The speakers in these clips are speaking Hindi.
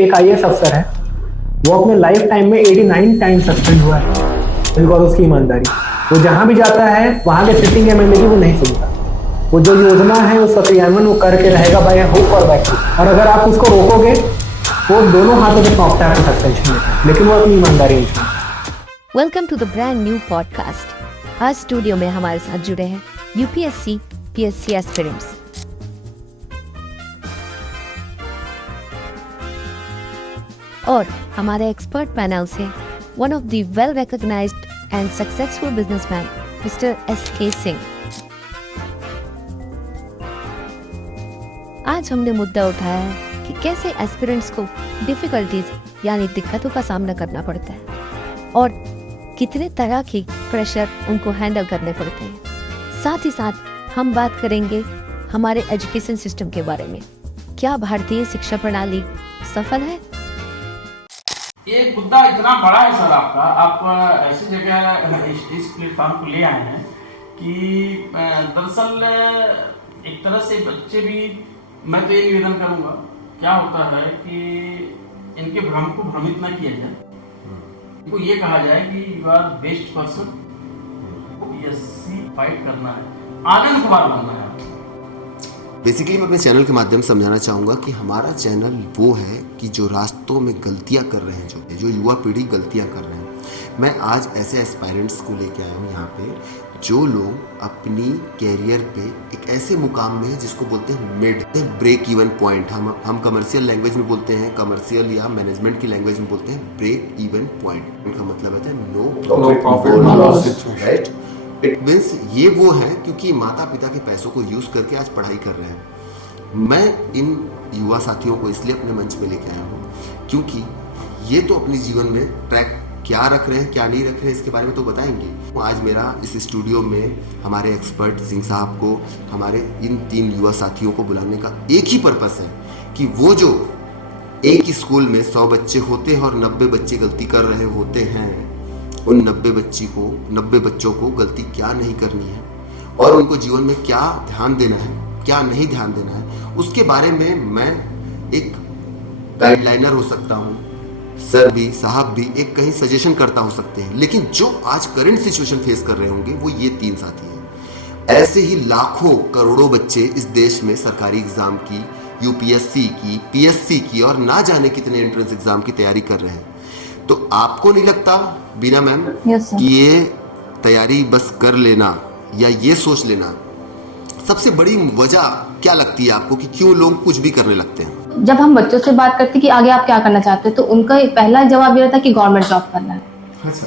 एक आईएएस अफसर है, वो अपने लाइफ टाइम में 89 टाइम सस्पेंड हुआ है बिकॉज उसकी ईमानदारी। वो जहां भी जाता है वहां के सिटिंग एमएलए की वो नहीं सुनता। वो जो योजना है उसका क्रियान्वयन वो करके रहेगा बाय हुक और बाय क्रुक। और अगर आप उसको रोकोगे वो दोनों हाथों से सौंपता है आपको सस्पेंशन में, लेकिन वो अपनी ईमानदारी नहीं छोड़ता। Welcome to the brand new podcast. आज स्टूडियो में हमारे साथ जुड़े हैं यूपीएससी पीएससी एस्पिरेंट्स। और हमारे एक्सपर्ट पैनल से one of the well recognised and successful businessman mister S K. Singh. आज हमने मुद्दा उठाया है कि कैसे एस्पिरेंट्स को डिफिकल्टीज यानी दिक्कतों का सामना करना पड़ता है और कितने तरह की प्रेशर उनको हैंडल करने पड़ते हैं। साथ ही साथ हम बात करेंगे हमारे एजुकेशन सिस्टम के बारे में। क्या भारतीय शिक्षा प्रणाली सफल है? ये मुद्दा इतना बड़ा है सर आपका, आप ऐसी जगह इस प्लेटफॉर्म को ले आए हैं कि दरअसल एक तरह से बच्चे भी, मैं तो ये निवेदन करूंगा, क्या होता है कि इनके भ्रम को भ्रमित न किया जाए। इनको ये कहा जाए कि you are best person, PSC fight करना है, आनंद कुमार बनना है। बेसिकली मैं अपने चैनल के माध्यम से समझाना चाहूँगा कि हमारा चैनल वो है कि जो रास्तों में गलतियाँ कर रहे हैं, जो युवा पीढ़ी गलतियाँ कर रहे हैं, मैं आज ऐसे एस्पायरेंट्स को लेके आया हूँ यहाँ पे जो लोग अपनी कैरियर पे एक ऐसे मुकाम में है जिसको बोलते हैं मिड ब्रेक इवन पॉइंट। हम कमर्शियल लैंग्वेज में बोलते हैं, कमर्शियल या मैनेजमेंट की लैंग्वेज में बोलते हैं ब्रेक इवन पॉइंट। इनका मतलब होता है no profit no loss, right. It means ये वो है क्योंकि माता पिता के पैसों को यूज करके आज पढ़ाई कर रहे हैं। मैं इन युवा साथियों को इसलिए अपने मंच में लेके आया हूँ क्योंकि ये तो अपने जीवन में ट्रैक क्या रख रहे हैं क्या नहीं रख रहे हैं इसके बारे में तो बताएंगे। आज मेरा इस स्टूडियो में हमारे एक्सपर्ट सिंह साहब को, हमारे इन 3 युवा साथियों को बुलाने का एक ही पर्पस है कि वो जो एक ही स्कूल में 100 बच्चे होते हैं और 90 बच्चे गलती कर रहे होते हैं, उन 90 बच्चों को गलती क्या नहीं करनी है और उनको जीवन में क्या ध्यान देना है क्या नहीं ध्यान देना है, उसके बारे में मैं एक गाइडलाइनर हो सकता हूँ, सर भी साहब भी एक कहीं सजेशन करता हो सकते हैं। लेकिन जो आज करंट सिचुएशन फेस कर रहे होंगे वो ये 3 साथी हैं। ऐसे ही लाखों करोड़ों बच्चे इस देश में सरकारी एग्जाम की, यूपीएससी की, पीएससी की और ना जाने कितने एंट्रेंस एग्जाम की तैयारी कर रहे हैं। तो आपको नहीं लगता बीना मैम कि ये तैयारी बस कर लेना या ये सोच लेना, सबसे बड़ी वजह क्या लगती है आपको कि क्यों लोग कुछ भी करने लगते हैं? जब हम बच्चों से बात करते हैं कि आगे आप क्या करना चाहते हैं तो उनका पहला जवाब ये रहता है कि गवर्नमेंट जॉब करना है। अच्छा,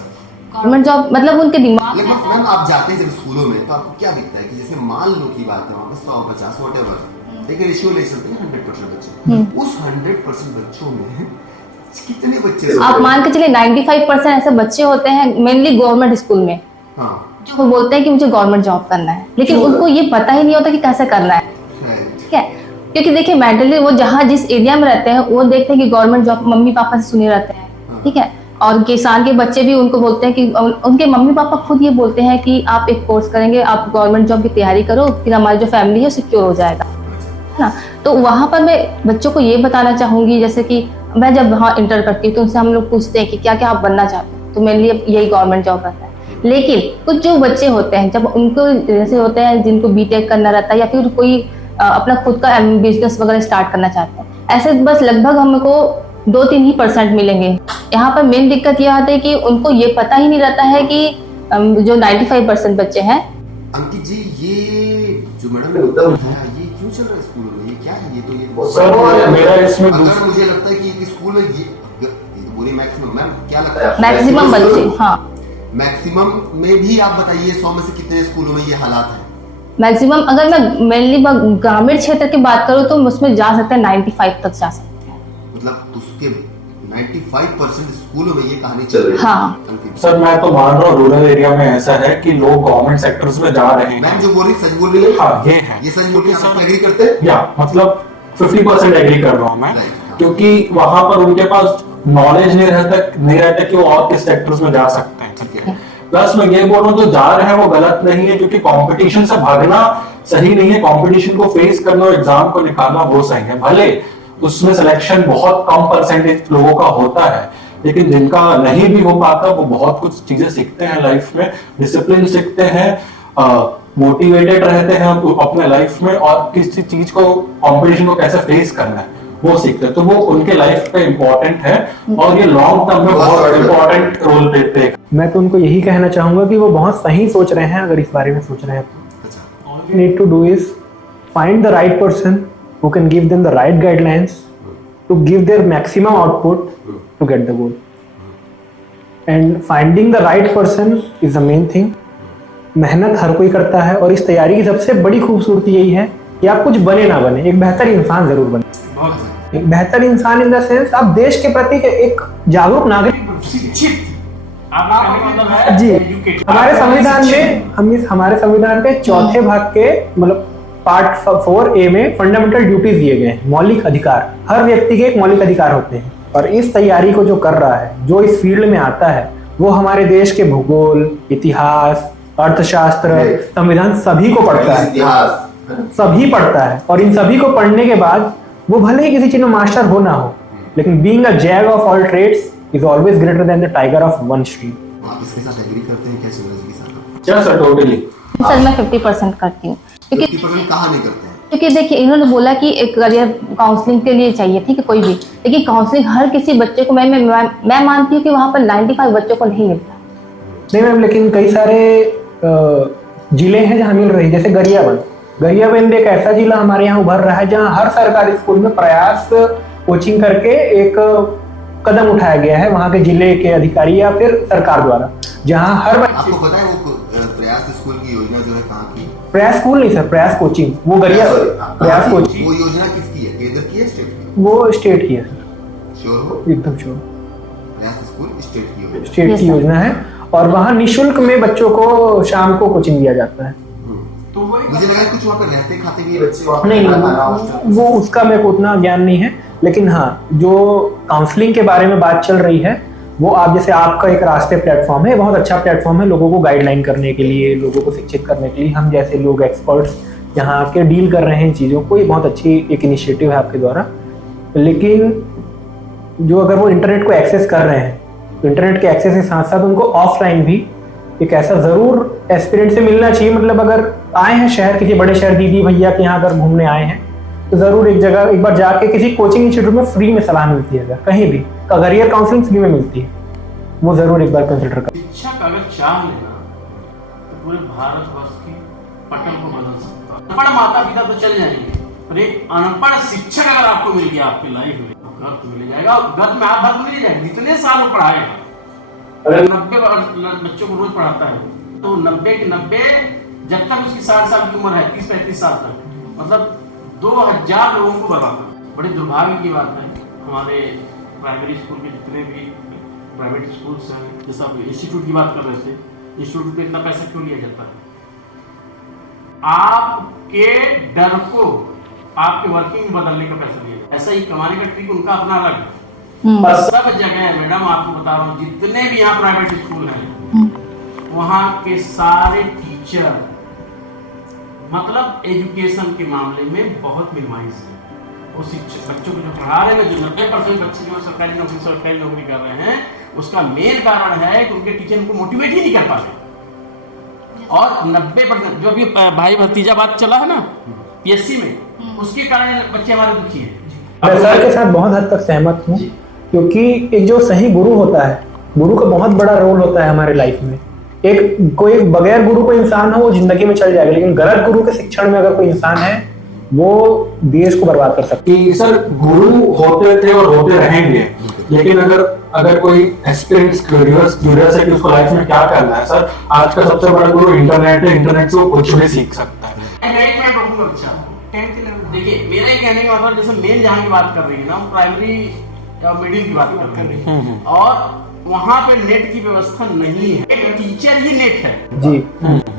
गवर्नमेंट जॉब मतलब उनके दिमाग में। मैम आप जाते हैं जब स्कूलों में तो आपको क्या दिखता है कि जैसे मान लो की बात है वहाँ पे 100-50 व्हाटएवर एक रेशियो ले सकते हैं 100% बच्चे, उस 100% बच्चों में कितने बच्चे आप मान के चलिए 95% ऐसे बच्चे होते हैं मेनली गवर्नमेंट स्कूल में, जो बोलते हैं कि मुझे गवर्नमेंट जॉब करना है, लेकिन उनको ये पता ही नहीं होता कि कैसे करना है। ठीक है, क्योंकि देखिए मेंटली वो जहाँ जिस एरिया में रहते हैं वो देखते हैं कि गवर्नमेंट जॉब मम्मी पापा से सुने रहते हैं। ठीक है, और किसान के बच्चे भी उनको बोलते हैं कि उनके मम्मी पापा खुद ये बोलते हैं कि आप एक कोर्स करेंगे, आप गवर्नमेंट जॉब की तैयारी करो, फिर हमारी जो फैमिली है सिक्योर हो जाएगा, है ना। तो वहाँ पर मैं बच्चों को ये बताना चाहूंगी, जैसे कि मैं जब वहाँ इंटर करती हूँ तो उनसे हम लोग पूछते हैं कि क्या क्या आप बनना चाहते हो, तो मेरे लिए यही गवर्नमेंट जॉब रहता है। लेकिन कुछ जो बच्चे होते हैं जब उनको जैसे होते हैं जिनको बीटेक करना रहता है या फिर कोई अपना खुद का बिजनेस वगैरह स्टार्ट करना चाहते हैं, ऐसे बस लगभग हमको 2-3 ही % मिलेंगे। यहाँ पर मेन दिक्कत यह आती है कि उनको ये पता ही नहीं रहता है कि जो 95% बच्चे हैं। अंकित जी, ये जो मैडम ने मुद्दा उठाया ये क्यों चल रहा है स्कूलों में, ये क्या है? ये तो ये बहुत सर मेरा इसमें अगर मुझे लगता है कि एक स्कूल में ये तो बोली मैक्सिमम, मैम क्या लगता है मैक्सिमम बच्चे, हाँ मैक्सिमम में भी आप बताइए 100 में से कितने स्कूलों में ये हालात है? मैक्सिमम अगर मैं मेनली ग्रामीण क्षेत्र की बात करूँ तो उसमें जा सकते हैं 95 तक जा सकते हैं। मतलब उसके 95% स्कूलों में ये कहानी चल रही है। हाँ सर, मैं तो मान रहा हूँ रूरल एरिया में ऐसा है कि लोग गवर्नमेंट सेक्टर्स में जा रहे हैं। मैम जो बोल रही सच बोल रही है? हाँ ये है, ये सच बोल रही है, आप एग्री करते हैं? या मतलब 50% एग्री कर रहा हूँ मैं, क्योंकि वहां पर उनके पास नॉलेज नहीं रहता कि वो और किस सेक्टर्स में जा सकते हैं। ठीक है, प्लस मैं ये बोल रहा हूँ जो जा रहे हैं वो गलत नहीं है, क्योंकि कंपटीशन से भागना सही नहीं है, कंपटीशन को फेस करना और एग्जाम को निकालना वो सही है। भले उसमें सिलेक्शन बहुत कम परसेंटेज लोगों का होता है, लेकिन जिनका नहीं भी हो पाता वो बहुत कुछ चीजें सीखते हैं लाइफ में, डिसिप्लिन सीखते हैं, मोटिवेटेड रहते हैं अपने लाइफ में, और किसी चीज को कंपटीशन को कैसे फेस करना है वो सीखते हैं। तो वो उनके लाइफ पे इम्पोर्टेंट है और ये लॉन्ग टर्म में बहुत इम्पोर्टेंट रोल प्ले हैं। मैं तो उनको यही कहना चाहूंगा कि वो बहुत सही सोच रहे हैं अगर इस बारे में सोच रहे हैं तो। All you need to do is find the right person who can give them the right guidelines to give their maximum output to get the goal. And finding the right person is the main thing. मेहनत हर कोई करता है और इस तैयारी की सबसे बड़ी खूबसूरती यही है कि आप कुछ बने ना बने, एक बेहतर इंसान जरूर बने। एक बेहतर इंसान इन द सेंस आप देश के प्रति एक जागरूक नागरिक, शिक्षित जी। हमारे संविधान में हमारे संविधान के चौथे भाग के मतलब पार्ट 4A में फंडामेंटल ड्यूटीज दिए गए हैं, मौलिक अधिकार। हर व्यक्ति के एक मौलिक अधिकार होते हैं और इस तैयारी को जो कर रहा है, जो इस फील्ड में आता है, वो हमारे देश के भूगोल, इतिहास, अर्थशास्त्र, संविधान सभी को पढ़ता है, सभी पढ़ता है। और इन सभी को पढ़ने के बाद वो भले ही किसी चीज में मास्टर हो ना हो, लेकिन being a jack of all trades is always greater than the tiger of one stream. आप इसके साथ एग्री करते हैं क्या सूरज के साथ? क्या सर? टोटली सर मैं 50% करती हूँ, क्योंकि 50% कहाँ नहीं करते हैं? क्योंकि देखिए इन्होंने बोला कि एक करियर काउंसलिंग के लिए चाहिए थी कि कोई भी, लेकिन काउंसलिंग हर किसी बच्चे को मैं मानती हूँ कि वहाँ पर 95 बच्चों को नहीं मिलता। नहीं मैम, लेकिन कई सारे जिले हैं जहाँ मिल रही, जैसे गरियाबंद एक ऐसा जिला हमारे यहाँ उभर रहा है जहाँ हर सरकारी स्कूल में प्रयास कोचिंग करके एक कदम उठाया गया है वहाँ के जिले के अधिकारी या फिर सरकार द्वारा, जहाँ हर आपको पता है वो प्रयास स्कूल की योजना जो है कहाँ की? प्रयास स्कूल नहीं सर, प्रयास कोचिंग, वो प्रयास कोचिंग। वो योजना किसकी है? केंद्र की है, स्टेट की? वो स्टेट की है सर। श्योर हो? एकदम श्योर। प्रयास स्कूल स्टेट की योजना, स्टेट की योजना है और वहाँ निःशुल्क में बच्चों को शाम को कोचिंग दिया जाता है। तो मुझे लगा कुछ वहाँ पे रहते खाते भी बच्चे नहीं, वो उसका मेरे को उतना ज्ञान नहीं है, लेकिन हाँ जो काउंसलिंग के बारे में बात चल रही है वो आप जैसे आपका एक रास्ते प्लेटफॉर्म है, बहुत अच्छा प्लेटफॉर्म है लोगों को गाइडलाइन करने के लिए, लोगों को शिक्षित करने के लिए। हम जैसे लोग एक्सपर्ट्स यहाँ आके डील कर रहे हैं इन चीज़ों को, ये बहुत अच्छी एक इनिशिएटिव है आपके द्वारा। लेकिन जो अगर वो इंटरनेट को एक्सेस कर रहे हैं तो इंटरनेट के एक्सेस के साथ साथ उनको ऑफलाइन भी एक ऐसा ज़रूर एस्पिरेंट से मिलना चाहिए। मतलब अगर आए हैं शहर, किसी बड़े शहर, दीदी भैया के यहाँ अगर घूमने आए हैं तो ज़रूर एक जगह एक बार जाके किसी कोचिंग इंस्टीट्यूट में फ्री में सलाह मिलती है, अगर कहीं भी करियर काउंसलिंग फ्री में मिलती है, वो ज़रूर एक बार कंसिडर करें। शिक्षक अगर चाह लेना तो पूरे भारतवर्ष की पटल को बदल सकता है। अनपढ़ माता पिता तो चल जाएंगे, पर एक अनपढ़ शिक्षक अगर आपको मिल गया आपकी लाइफ में, घर तो मिल जाएगा, और घर में आप भर मिल जाएगा। जितने साल वो पढ़ाएगा, 90 बच्चों को रोज पढ़ाता है तो 90 के 90, जब तक उसकी 60 साल की उम्र है, 30-35 साल तक, मतलब 2000 लोगों को बताता है। बड़ी दुर्भाग्य की बात है, हमारे प्राइमरी स्कूल के जितने भी प्राइवेट स्कूल्स हैं, जैसा इंस्टीट्यूट की बात कर रहे थे, इंस्टीट्यूट पे इतना पैसा क्यों लिया जाता है? आपके डर को आपके वर्किंग में बदलने का पैसा लिया जाता है। ऐसा ही कमाने का ट्रिक उनका अपना अलग है। सब जगह मैडम आपको बता रहा हूँ, जितने भी यहाँ प्राइवेट स्कूल हैं वहाँ के सारे टीचर मतलब एजुकेशन के मामले में बहुत मिनिमाइज है। वो शिक्षक बच्चों को जो पढ़ा रहे हैं, जो 90% बच्चे जो सरकारी नौकरी कर रहे हैं, उसका मेन कारण है कि उनके टीचर उनको मोटिवेट ही नहीं कर पा रहे। और 90% जो अभी भाई भतीजा बात चला है ना PSC में, उसके कारण बच्चे हमारे दुखी हैं। मैं सर के साथ बहुत हद तक सहमत हूँ, क्योंकि एक जो सही गुरु होता है, गुरु का बहुत बड़ा रोल होता है हमारे लाइफ में। कोई बगैर गुरु को इंसान हो वो जिंदगी में चल जाएगा, लेकिन गलत गुरु के शिक्षण में अगर कोई इंसान है वो देश को बर्बाद कर सकता है। सर गुरु होते थे और होते रहेंगे, लेकिन अगर कोई एक्सपीरियंस क्यूरियस है कि उसको लाइफ में क्या करना है, सर आज का सबसे बड़ा गुरु इंटरनेट है। इंटरनेट से वो कुछ भी सीख सकता है। देखिए मेरा ये कहने का मतलब, जैसे मेन जहाँ की बात कर रही है ना, प्राइमरी या मिडिल की बात कर रही है, और वहाँ पे नेट की व्यवस्था नहीं है। टीचर ही नेट है जी,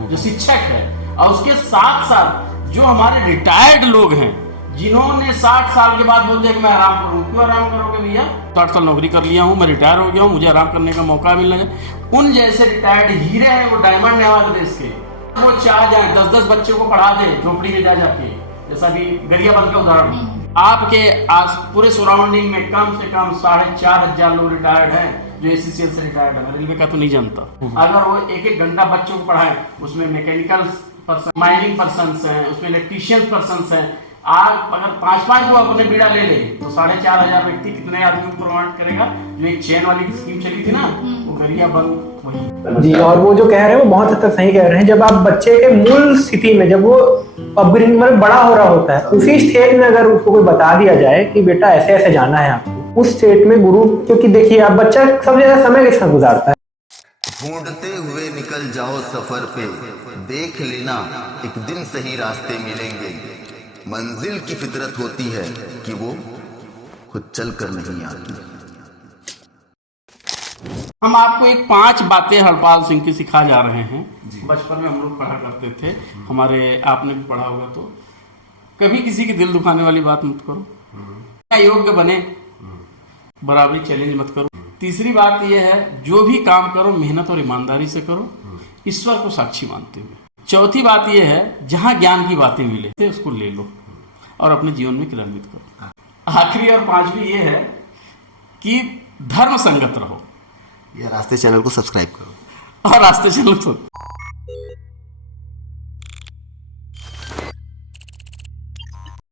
जो शिक्षक है। और उसके साथ साथ जो हमारे रिटायर्ड लोग हैं, जिन्होंने 60 साल के बाद बोल दिया कि मैं आराम करूँ, क्यों आराम करोगे भैया? 60 साल नौकरी कर लिया हूँ, मैं रिटायर हो गया हूँ, मुझे आराम करने का मौका मिलना है। उन जैसे रिटायर्ड हीरे हैं, वो डायमंड है हमारे देश के। वो चाह जाए 10-10 बच्चों को पढ़ा दे झोपड़ी में जा जाके, जैसा भी गरियाबंद का उदाहरण, आपके आस पूरे सराउंडिंग में कम से कम 4,500 लोग रिटायर्ड है, जो एसीसीएल से रिटायर्ड है, रेलवे का तो नहीं जानता। अगर वो एक एक घंटा बच्चों को पढ़ाए, उसमें मैकेनिकल पर्सन, माइनिंग पर्सन हैं, उसमें इलेक्ट्रीशियन पर्सन हैं, आप अगर 5-5 को अपने बीड़ा ले ले तो 4,500 व्यक्ति कितने आदमी को प्रोवाइड करेगा। जो एक चेन वाली स्कीम चली थी ना, वो गरिया बंद वही। जी, और वो जो कह रहे हैं वो बहुत हद तक सही कह रहे हैं। जब आप बच्चे के मूल स्थिति में, जब वो अपब्रिंग मतलब बड़ा हो रहा होता है, उसी स्टेज में अगर उसको कोई बता दिया जाए कि बेटा ऐसे ऐसे जाना है आपको, उस स्टेट में गुरु, क्योंकि देखिए आप बच्चा सबसे ज्यादा समय किसका गुजारता है। ढूंढते हुए निकल जाओ सफर पे, देख लेना एक दिन सही रास्ते मिलेंगे। मंजिल की फितरत होती है कि वो खुद चल कर नहीं आती। हम आपको एक 5 बातें हरपाल सिंह की सिखा जा रहे हैं। बचपन में हम लोग पढ़ा करते थे, हमारे आपने भी पढ़ा होगा। तो कभी किसी की दिल दुखाने वाली बात मत करो, योग्य बने, बराबरी चैलेंज मत करो। तीसरी बात यह है, जो भी काम करो मेहनत और ईमानदारी से करो, ईश्वर को साक्षी मानते हुए। चौथी बात यह है, जहां ज्ञान की बातें मिले उसको ले लो और अपने जीवन में क्रियान्वित करो। आखिरी और 5वीं यह है कि धर्म संगत रहो। या रास्ते चैनल को सब्सक्राइब करो और रास्ते चैनल को